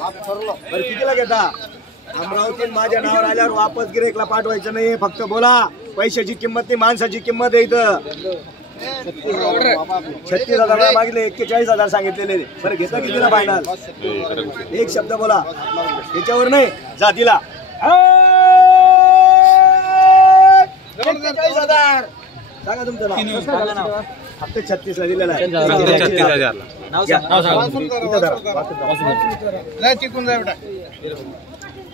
बरं कितीला घेता? अमरावतीत माझ्या नावावर आल्यावर वापस गिरेकला पाठवायचं नाही, फक्त बोला. पैशाची किंमत नाही, माणसाची किंमत आहे इथं. 36,000 मागितले, 41,000 सांगितलेले. बरं घेता कितीला फायनल? एक शब्द बोला, त्याच्यावर नाही. जा दिला 41,000. सांगा तुमचं नाव. फक्त 36ला दिलेला आहे.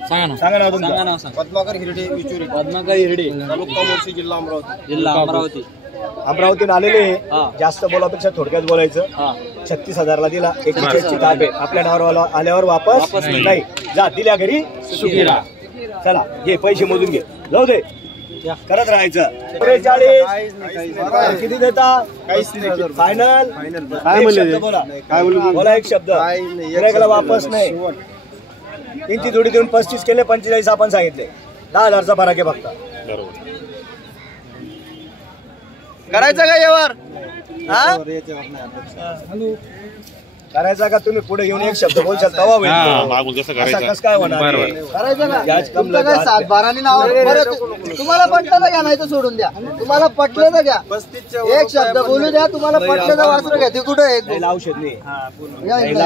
सांगा नाव तुमचं. पद्माकर हिरडे विचुरी. पद्माकर हिरडे, तालुका मोर्शी, जिल्हा अमरावती. जिल्हा अमरावती. अमरावतीत आलेले. जास्त बोलापेक्षा थोडक्यात बोलायचं. 36,000ला दिला. 41ची ताप आहे. आपल्या नावावर आल्यावर वापस नाही. जा दिल्या घरी सुखी राहा. चला घे पैसे मोजून घे, जाऊ दे, करत राहायचं. 43 किती देता? फायनल काय म्हणले? बोला एक शब्द. गिरायकाला वापस नाही. तीनची जोडी देऊन 35 केले, 45 आपण सांगितले. 10,000चा फरक आहे फक्त. करायचं का यावर? करायचा का? तुम्ही पुढे येऊन एक शब्द बोलशाल तेव्हा होईल. कसं काय होणार? करायचं ना. तुमचं काय 7-12 नाव. तुम्हाला पटलं तर घ्या, नाही तर सोडून द्या. तुम्हाला पटलं तर घ्या, एक शब्द बोलू द्या. तुम्हाला पटलं तर वासरू घ्या. ते कुठं आहे? औषध नाही,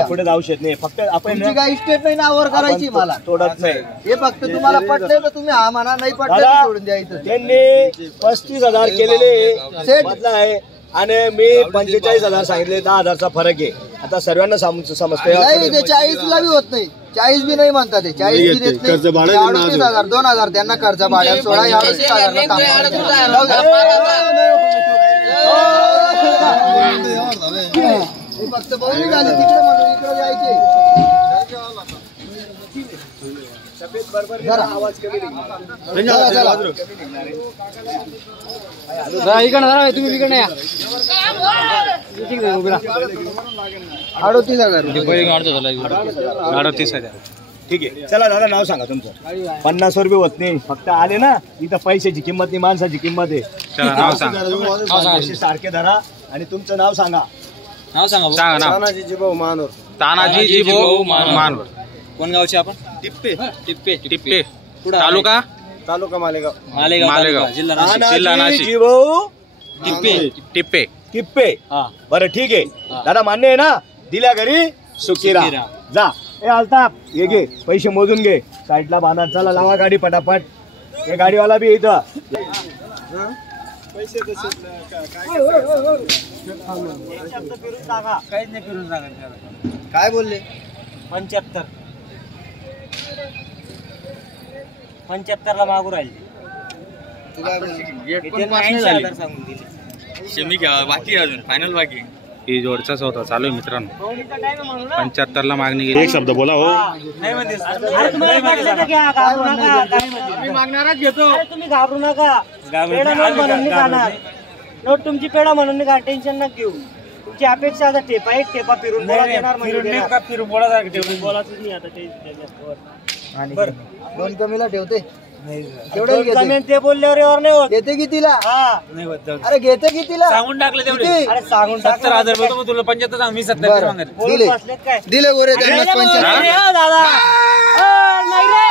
पुढे औषध नाही. फक्त आपण तुमची काही इस्टेट नाही नावावर करायची मला. तोडत नाही. हे फक्त तुम्हाला पटलं तर तुम्ही हा म्हणा, नाही पटलं तर सोडून द्या. इथं त्यांनी 35,000 केलेले सेट बदला आहे आणि मी 45,000 सांगितले. 10,000चा फरक आहे. आता सर्वांना समजतंय. नाही ते 40ला बी होत नाही. 40 बी नाही म्हणतात. ते 40 बी देत नाही. 38,000 2,000 त्यांना कर्ज भाड्यात सोडा. 38,000 फक्त बोलणी झाली तिकडे म्हणून इकडे जायचे. आवाज कमी इकडे तुम्ही इकडे या. 38,000. ठीक आहे. चला दादा नाव सांगा तुमचं. 50 रुपये होत नाही. फक्त आले ना इथं. पैशाची किंमत नाही, माणसाची किंमत आहे. सारखे धरा आणि तुमचं नाव सांगा. नाव सांगा. तानाजी जिभाऊ मानोर. तानाजी जिभाऊ मानोर. कोण गावचे आपण? टिप्पे. टिप्पे. टिप्पे. तालुका मालेगाव. मालेगाव. जिल्हा नाशिक. जिभाऊ टिप्पे. टिप्पे. टिप्पे. बरं ठीक आहे दादा, मान्य आहे ना? दिल्या घरी सुखी राहा. जा. ए अल्ताफ ये घे पैसे मोजून घे. साईडला बांधा. चला लावा गाडी पटापट. हे गाडीवाला बी इथं. पैसे काहीच नाही फिरून सांगा. काय बोलले? 75ला मागू राहिले. तू काय बोलले? बाकी अजून फायनल बाकी. ही जोडचा सौदा चालू आहे मित्रांनो. 75ला मागणी गेली. एक शब्द बोला. हो मागणारच घेतो. तुम्ही घाबरू नका. पेढा नोट म्हणून नाही खाणार. नोट तुमची पेढा म्हणून नाही खा. टेन्शन नका घेऊ. तुमची अपेक्षा आता टेपा एक टेपा फिरून फिरून बोलायचं नाही आता. बरं 2 कमीला ठेवते. ते बोलल्यावर नाही होत. घेते कितीला? नाही होत. अरे घेते कितीला? सांगून टाकले तेवढे. अरे सांगून 70,000 रुपये. मग तुला 75 सांग. मी 70 सांगत. दिले गोरे त्यांना 75. दादा नाही रे,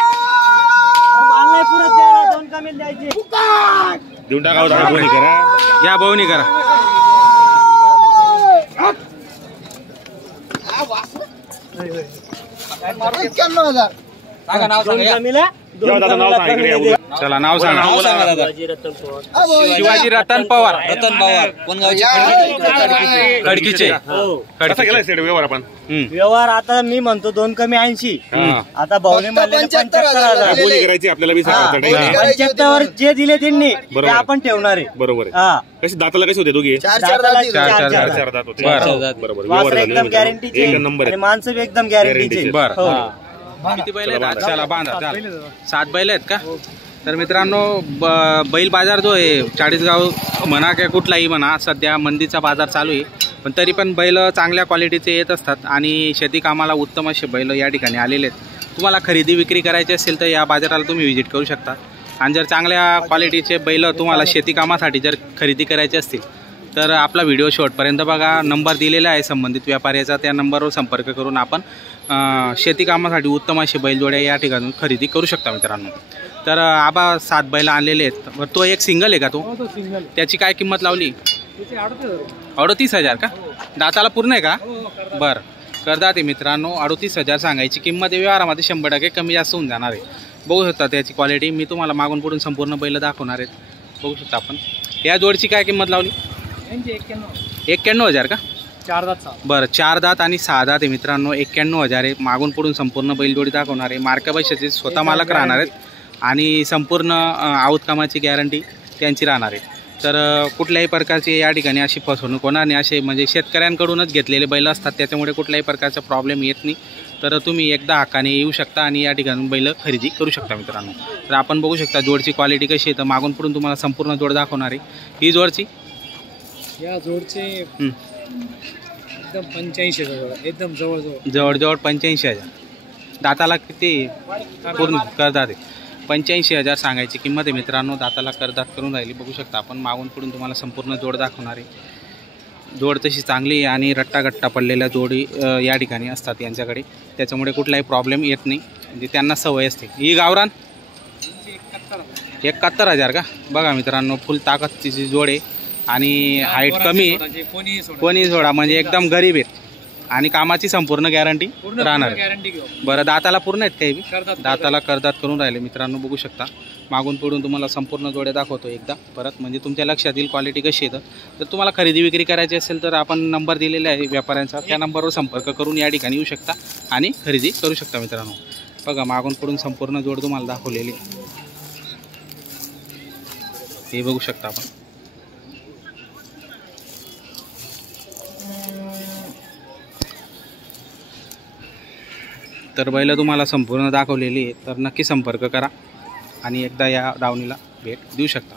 माल नाही पुरत द्यायला. 2 कमी द्यायचे. देऊन टाका. बोवणी करा. या बोवणी करा. 91,000. सांगा नाव सांगा. चला नाव सांगा. शिवाजी रतन पवार. कोण गावचे? खडकीचे. व्यवहार आता मी म्हणतो 2 कमी 80. आता भाऊने म्हणले 75,000 75 जे दिले त्यांनी ते आपण ठेवणार आहे. बरोबर. कशी दाताला कसे होते दोघे? 4 दात. एकदम गॅरंटीचे. माणसं बी एकदम गॅरंटीचे. बरं. किती बैल आहेत? चला बांधा. 7 बैल आहेत का? तर मित्रांनो बैल बाजार जो आहे चाळीसगाव म्हणा काय कुठलाही म्हणा, सध्या मंदीचा बाजार चालू आहे. पण तरी पण बैल चांगल्या क्वालिटीचे येत असतात आणि शेती कामाला उत्तम असे बैल या ठिकाणी आलेले आहेत. तुम्हाला खरेदी विक्री करायची असेल तर या बाजाराला तुम्ही व्हिजिट करू शकता. आणि जर चांगल्या क्वालिटीचे बैल तुम्हाला शेती कामासाठी जर खरेदी करायचे असतील तर आपला व्हिडिओ शेवटपर्यंत बघा. नंबर दिलेला आहे संबंधित व्यापाऱ्याचा, त्या नंबरवर संपर्क करून आपण शेती कामासाठी उत्तम असे बैलजोड्या या ठिकाणून खरेदी करू शकता मित्रांनो. तर आबा 7 बैल आणलेले आहेत. बरं, तो एक सिंगल आहे का तो? त्याची काय किंमत लावली? 38,000 का? दाताला पूर्ण आहे का? बरं, करदात आहे मित्रांनो. 38,000 सांगायची किंमत आहे. व्यवहारामध्ये 100% कमी जास्त होऊन जाणार आहे. बघू शकता त्याची क्वालिटी. मी तुम्हाला मागून पुढून संपूर्ण बैल दाखवणार आहेत. बघू शकता आपण. या जोडची काय किंमत लावली? 91,000 का? 4 दात. बरं, 4 दात आणि 6 दात आहे मित्रांनो. 91,000 आहे. मागून पुढून संपूर्ण बैलजोडी दाखवणार आहे. मार्का पैशाचे स्वतः मालक राहणार आहेत आणि संपूर्ण आऊत कामाची गॅरंटी त्यांची राहणार आहे. तर कुठल्याही प्रकारची या ठिकाणी अशी फसवणूक होणार नाही. असे म्हणजे शेतकऱ्यांकडूनच घेतलेले बैल असतात, त्याच्यामुळे कुठल्याही प्रकारचा प्रॉब्लेम येत नाही. तर तुम्ही एकदा हक्काने येऊ शकता आणि या ठिकाणी बैल खरेदी करू शकता मित्रांनो. तर आपण बघू शकता जोडची क्वालिटी कशी आहे. तर मागून पुढून तुम्हाला संपूर्ण जोड दाखवणार आहे. ही जोडची या जोडचे एकदम 85,000, एकदम जवळजवळ 85,000. दाताला किती पूर्ण करदात आहे? 85,000 सांगायची किंमत आहे मित्रांनो. दाताला करदात करून राहिली. बघू शकता आपण. मागून पुढून तुम्हाला संपूर्ण जोड दाखवणार आहे. जोड तशी चांगली आहे आणि रट्टा पडलेल्या जोडी या ठिकाणी असतात यांच्याकडे, त्याच्यामुळे कुठलाही प्रॉब्लेम येत नाही. म्हणजे त्यांना सवय असते. ही गावरान 71,000 का? बघा मित्रांनो, फुल ताकदची जोड आहे आणि हाईट कमी आहे. कोणी सोडा म्हणजे एकदम गरीब आहेत आणि कामाची संपूर्ण गॅरंटी राहणार. बरं, दाताला पूर्ण आहेत काही? दाताला करदात करून राहिले मित्रांनो. बघू शकता. मागून पुढून तुम्हाला संपूर्ण जोड्या दाखवतो एकदा परत, म्हणजे तुमच्या लक्षात येईल क्वालिटी कशी येतं. तर तुम्हाला खरेदी विक्री करायची असेल तर आपण नंबर दिलेला आहे व्यापाऱ्यांचा, त्या नंबरवर संपर्क करून या ठिकाणी येऊ शकता आणि खरेदी करू शकता मित्रांनो. बघा, मागून पुढून संपूर्ण जोड तुम्हाला दाखवलेली हे बघू शकता आपण. तर बैल तुम्हाला संपूर्ण दाखवलेली आहे. तर नक्की संपर्क करा आणि एकदा या दावणीला भेट देऊ शकता.